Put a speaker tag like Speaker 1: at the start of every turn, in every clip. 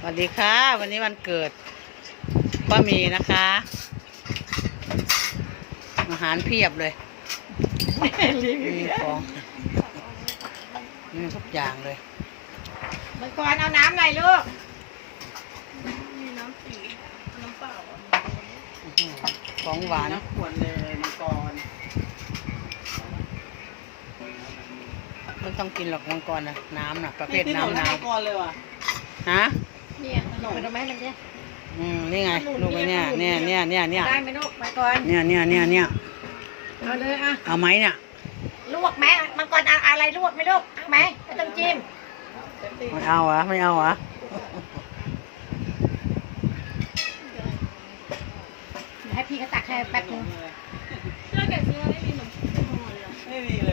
Speaker 1: วัสดีค่ะวันนี้วันเกิดป้ามีนะคะอาหารเพียบเลยมีของมีทุกอย่างเลย
Speaker 2: มังกรเอาน้ำอะไรลูก
Speaker 3: มีน้ำสีน้ำเปล่า
Speaker 1: ของหวาน
Speaker 4: ขวดเลยมังกร
Speaker 1: ไม่ต้องกินหรอกมังกรนะน้ำนะประเภทน้ำ
Speaker 4: มังกรเลยว่ะ
Speaker 1: ฮะ
Speaker 2: เนี่ยขนมเอาไหมมันเนี่ย
Speaker 1: นี่ไงลูกไปเนี่ย
Speaker 2: ได้ไหมลูกมังกร
Speaker 1: เนี่ย
Speaker 2: เอาเลยอ่ะ
Speaker 1: เอาไหมเนี่ย
Speaker 2: ลวกไหมมังกรเอาอะไรลวกไหมลูกเอาไหมไม่ต้องจิ้ม
Speaker 1: ไม่เอาเหรอไม่เอาเหรอ
Speaker 2: ให้พี่เขาตักให้แป๊บนึง
Speaker 3: เสื้อแกะเสื้อไม่มีหนม
Speaker 4: ไม่มีเลย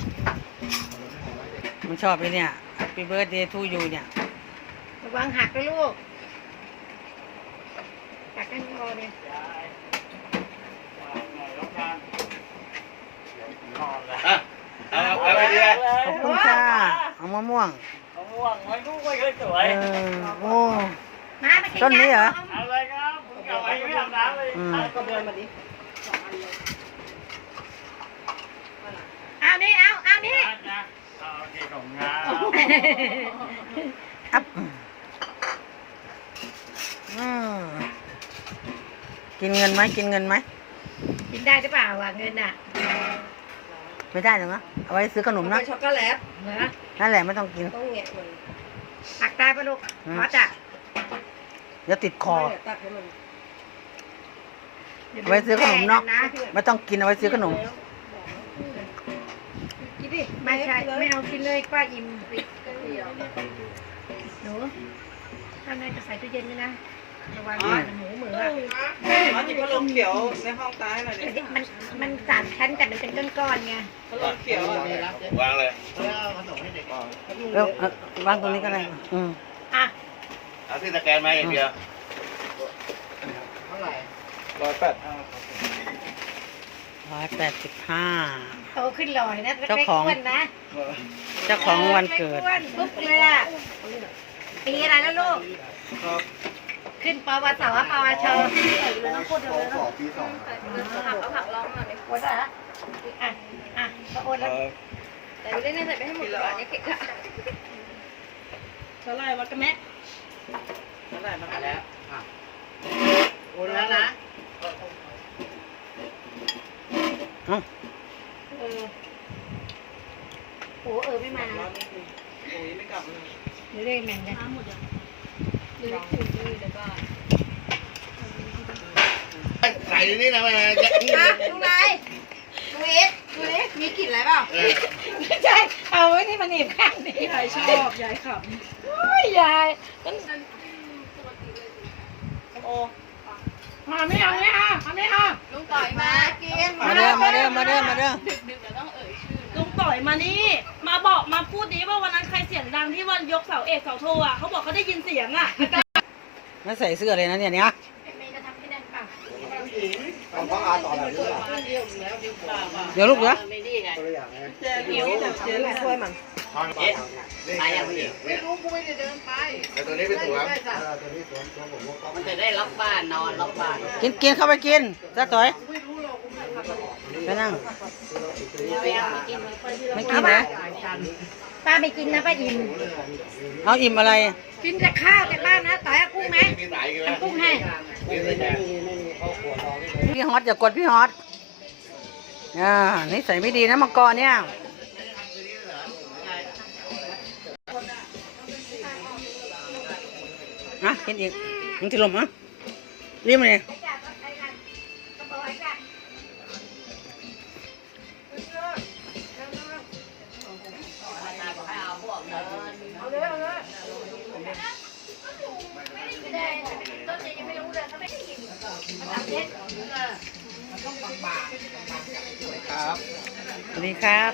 Speaker 1: มันชอบไปเนี่ย Happy Birthday to you เนี่ย
Speaker 2: ระวังหักด้วยลูกตักให้มังกรเนี่ย
Speaker 4: เอาไปดิ
Speaker 1: ขอบคุณค่ะเอามะม่วง
Speaker 4: มันลูกไม่เคยสวย
Speaker 1: โอ้
Speaker 2: มาไปกิน
Speaker 1: ต้นนี้เหรอ
Speaker 4: เอาเลยครับเอาไปไม่อาบน้ำเลยก็เดินมาดิ
Speaker 2: เอานี่เอานี่
Speaker 4: เอาดีของงา
Speaker 1: อัพกินเงินไหมกิน
Speaker 2: ได้หรือเปล่าเงินอ่ะ
Speaker 1: ไม่ได้หรอกนะเอาไว้ซื้อขนมนะ
Speaker 2: ช็อกโกแลตเหรอ
Speaker 1: นั่นแหละไม่ต้องกิน
Speaker 2: ต้องแงะมันตักได้ปะลูกขอจัด
Speaker 1: เดี๋ยวติดคอเอาไว้ซื้อขนมเนาะไม่ต้องกินเอาไว้ซื้อขนม
Speaker 2: กินดิไม่ใช่ไม่เอากินเลยป้าอิ่มหนูข้างในจะใส่ตู้เย็นด้วยนะระวังหมูเหมือ
Speaker 4: เขาจะพัดลมเขียวในห้องตายหน่อยดิ
Speaker 2: มันสารคั้นแต่มันเป็นก้อนๆไง
Speaker 4: พัดลมเขียววางเลย
Speaker 1: แล้ววางตรงนี้ก็ได้
Speaker 2: อ่ะ
Speaker 4: เอาที่สแกนมาอย่างเดียวเท่าไหร่
Speaker 1: 185
Speaker 2: โตขึ้นลอยนะ
Speaker 1: เจ้าของวันเกิด
Speaker 2: ปุ๊บเลยอ่ะปีอะไรแล้วลูกขึ้นปวสปวชเลยต้องพูดเลยนะ
Speaker 3: ปี 2ผักลองหน่อย
Speaker 2: โอนอ่ะก็โอนแล้ว
Speaker 3: แต่ดูเล่นใส่ไปให้หมดก่อนนี่เก่งอะเท่าไรวะกระแม่
Speaker 4: เท่าไหร่มาแล้ว
Speaker 2: โอนแล้วนะโอ้ไม่มา
Speaker 4: โอ้ยไม่กลับเลย
Speaker 2: หรือเรื่องแมงเนี่ย
Speaker 3: หมดยังดูเล็กถึงดูเดี๋ยวก่อน
Speaker 4: ใส่นี่นะแม่
Speaker 2: ลุงนายดูอิสมีกลิ่นอะไรเปล่าไม่ใช่เอาไว้ที่มันหนีบข้างนี้
Speaker 3: ยายชอบยายข
Speaker 2: ำยายโอ้มาไม่เอา
Speaker 3: ลุงต่อยมากิน
Speaker 1: มาเด้อ
Speaker 3: ดึกๆเดี๋ยวต้องเอ่ยชื่อลุงต่อยมานี่มาบอกมาพูดดิว่าวันนั้นใครเสียงดังที่วันยกเสาเอกเสาโทอ่ะเขาบอกเขาได้ยินเสียงอ่ะ
Speaker 1: ไม่ใส่เสื้อเลยนะเนี่ยเดี๋ยวลูกเหรอ
Speaker 2: เดี๋ยวช่วยมัน
Speaker 4: ไปอย่างนี้ไม่รู้กูไม่ได้เดินไปแต่ตัวนี้เป็นตัวมันจะได้ล็อกบ้านนอนล็อกบ้าน
Speaker 1: กินเข้าไปกินจ้าต่อยไปนั่งไม่กินนะ
Speaker 2: ป้าไม่กินนะป้าอิ่ม
Speaker 1: เอาอิ่มอะไร
Speaker 2: กินแต่ข้าวแต่บ้านนะต่อยกุ้งไหมกุ้งให้
Speaker 1: พี่ฮอตอย่ากดพี่ฮอตนิสัยไม่ดีนะมังกรเนี่ยกินอีกมันจะลมรีบมาเลยสวัสดีครับ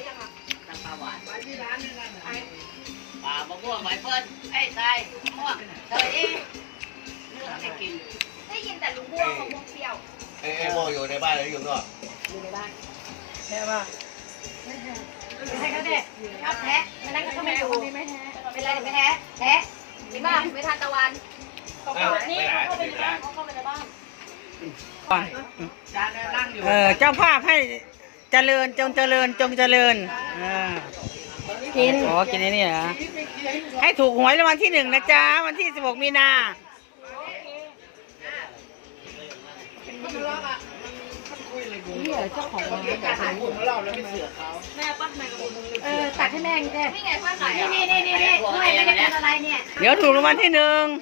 Speaker 4: มะม่วงใบเฟิร์นไอ้ทรายมะม่วงเธอเอ๊ะเรื่องไม่กิน
Speaker 3: ได้ยินแต่ลุงบัวของวงเปรี้ยว
Speaker 4: ไอ้โมอยู่ในบ้านหรืออยู่นอก
Speaker 2: อยู่ในบ้านแพ้ป่ะไม่ใช่เขาเด็กชอบแพ้ไม่นั่งก็ไม่ดูเป็นไรไม่แพ้มีบ้างไม่ทานตะวัน
Speaker 3: เขาเข้าไปนี่เขาเข้าไปในบ้านเขาเข้าไปในบ้าน
Speaker 1: ก่อน
Speaker 4: จานนั่งอยู่
Speaker 1: เจ้าภาพให้เจริญจงเจริญจงเจริญกินอ๋อกินไอ้นี่เหรอให้ถูกหวยรางวัลที่ 1นะจ๊ะวันที่16 มีนาเจ้าของร้าน
Speaker 3: แม่ปะแม่กับบุญ
Speaker 2: ตักให้แม่งเด้นี่ไงข้าวไหนนี่ถ้วยไม่ได้เป็นอะไรเนี่ย
Speaker 1: เดี๋ยวถูกรางวัลที่ 1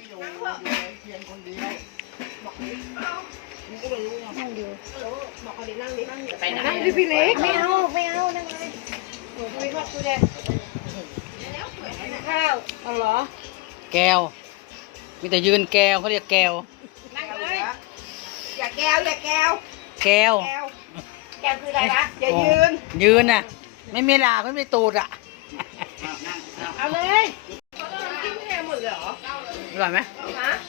Speaker 4: ไปไหน
Speaker 2: นั่งดิพี่เล็กไม่เอานั่งเลยหนูคุยกับคุยเลยข้าวเอาเหรอ
Speaker 1: แก้วมีแต่ยืนแก้วเขาเรียกแก้ว
Speaker 2: นั่งเลยอย่าแก้ว
Speaker 1: แก้ว
Speaker 2: แก้วคืออะไรนะอย่ายืน
Speaker 1: ยืนน่ะไม่มีหลากไม่มีตูดอ่ะ
Speaker 2: เอาเลย
Speaker 1: อร่อยไหม
Speaker 2: ฮะ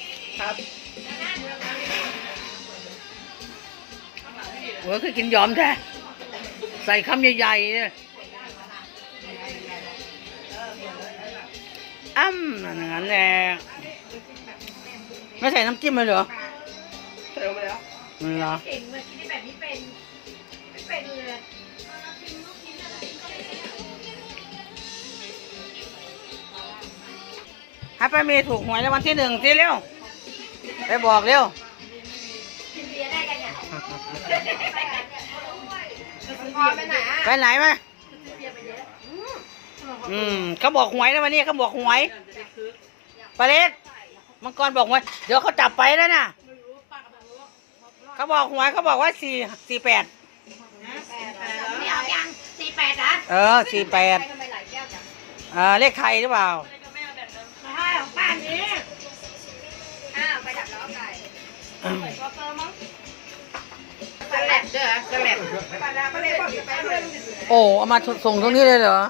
Speaker 1: โอ้ยคือกินยอมแท้ใส่คำใหญ่ๆเลยนั่นแหละไม่ใส่น้ำจิ้มเลยเหรอใส่ลงไปแล้วเหรอ
Speaker 2: เก่งเมื่อกี้แบบนี้เป็นไม่เป็นเลย
Speaker 1: ให้ป้าเมย์ถูกหวยรางวัลที่ 1สิเร็วไปบอกเร็ว
Speaker 2: กินเบียร์ได้กันเนี่ยพอไปไหนอ่ะ
Speaker 1: ไปไหนมาเขาบอกหวยแล้ววันนี้เขาบอกหวยปลาเล็กมังกรบอกหวยเดี๋ยวเขาจับไปแล้วนะเขาบอกหวยเขาบอกว่า448
Speaker 2: ไม่เอายัง48นะ
Speaker 1: 48
Speaker 2: ทำไมหลายแก้วจัง
Speaker 1: เลขไทยหรือเปล่า
Speaker 2: มาให้ของป้านี้อ้าวไปดับล้อไก่สแลบด้วยสแลบก็เลยบอกอยู่ไปด้วย
Speaker 1: โอ้เอามาส่งตรงนี้เลยเหรอ
Speaker 2: นั่ง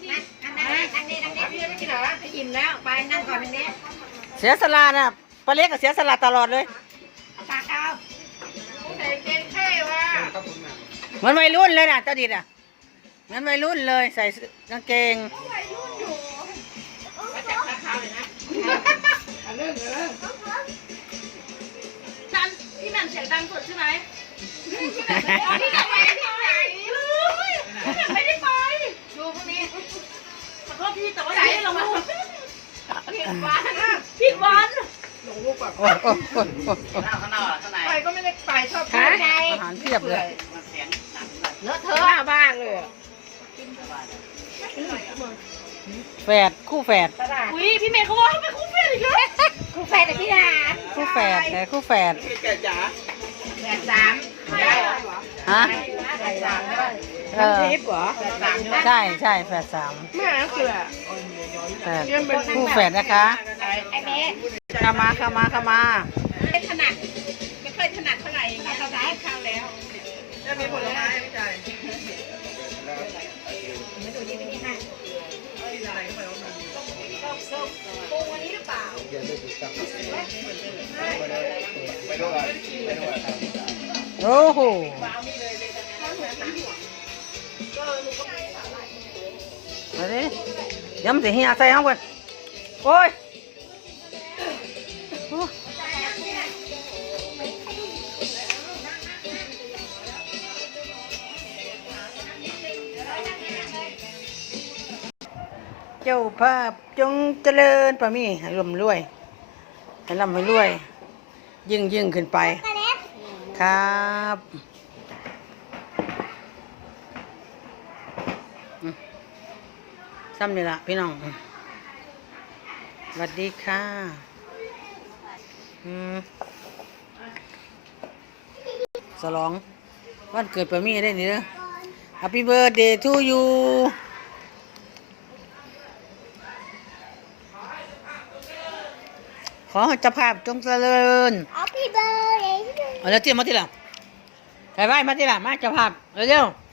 Speaker 2: นี่ไม่กินเหรออิ่มแล้วไปนั่งก่อนตรงนี้
Speaker 1: เสียสละนะปลาเล็กก็เสียสละตลอดเลย
Speaker 2: ตักเอาใส่เกงเท่ว่ะ
Speaker 1: เหมือนวัยรุ่นเลยนะเจ้าดิดอ่ะเหมือนวัยรุ่นเลยใส่กางเกง
Speaker 3: จันพี่แหม่มเสียงดังสุดใช่ไหมพี่แหม่มไม่ได้ไปดูพวกนี้ขอโทษพี่แต่ว่ายังไม่ได้ลงมาผิดวัน
Speaker 1: โอ้โอ้โอ้โอ้โอ้
Speaker 4: ข้างนอกข้างใน
Speaker 2: ไปก็ไม่ได้ไปชอบ
Speaker 1: อาหารเพียบเลย
Speaker 4: มันเสียงดัง
Speaker 2: เลอะเทอะบ้านเลย
Speaker 1: แฝดคู่แฝด
Speaker 3: อุ้ยพี่เมย์เขาบอกให้ไปคู่เพื่อนอีกแล้ว
Speaker 2: ครูแฟนแต่พี่ดา
Speaker 1: คู่แฝดแต่คู่แฝด
Speaker 4: แกจ๋า
Speaker 2: แฝด3
Speaker 1: ฮะ
Speaker 2: แฝด3ด้วย
Speaker 1: เออ
Speaker 2: แฝด3ด้วย
Speaker 1: ใช่ใช่แฝด3
Speaker 2: แม่คือ
Speaker 1: แฝดคู่แฝดนะคะ
Speaker 2: ไอ้เมย์
Speaker 1: เข้ามาเข้ามาเข้ามา
Speaker 2: ไม่ถนัดไม่ค่อยถนัดเท่าไหร่เราจะได้ข้าวแล้ว
Speaker 4: จะมีผลไม้ไม่ใช่
Speaker 2: มาดูที่พี่ให้ส้มปูวันนี้หรือเปล่า
Speaker 4: ไปดูก่อนไปดูก่อน
Speaker 1: โอ้โหมาดิย้ำสิเฮียใส่ห้องกันโอ้ยโอ้เจ้าภาพจงเจริญป่ะมี่ให้ร่ำรวยให้ร่ำให้รวย ยิ่งขึ้นไป ครับซ้ำนี่ละพี่น้องสวัสดีค่ะฉลองวันเกิดป่ะมี่ได้นี่เด้อ Happy birthday to you ขอให้เจ้าภาพจงเจริญ
Speaker 2: Happy birthday
Speaker 1: เอาแล้วเตรียมมาทีหลังไปไหว้มาทีหลังมาเจ้าภาพเร็วๆ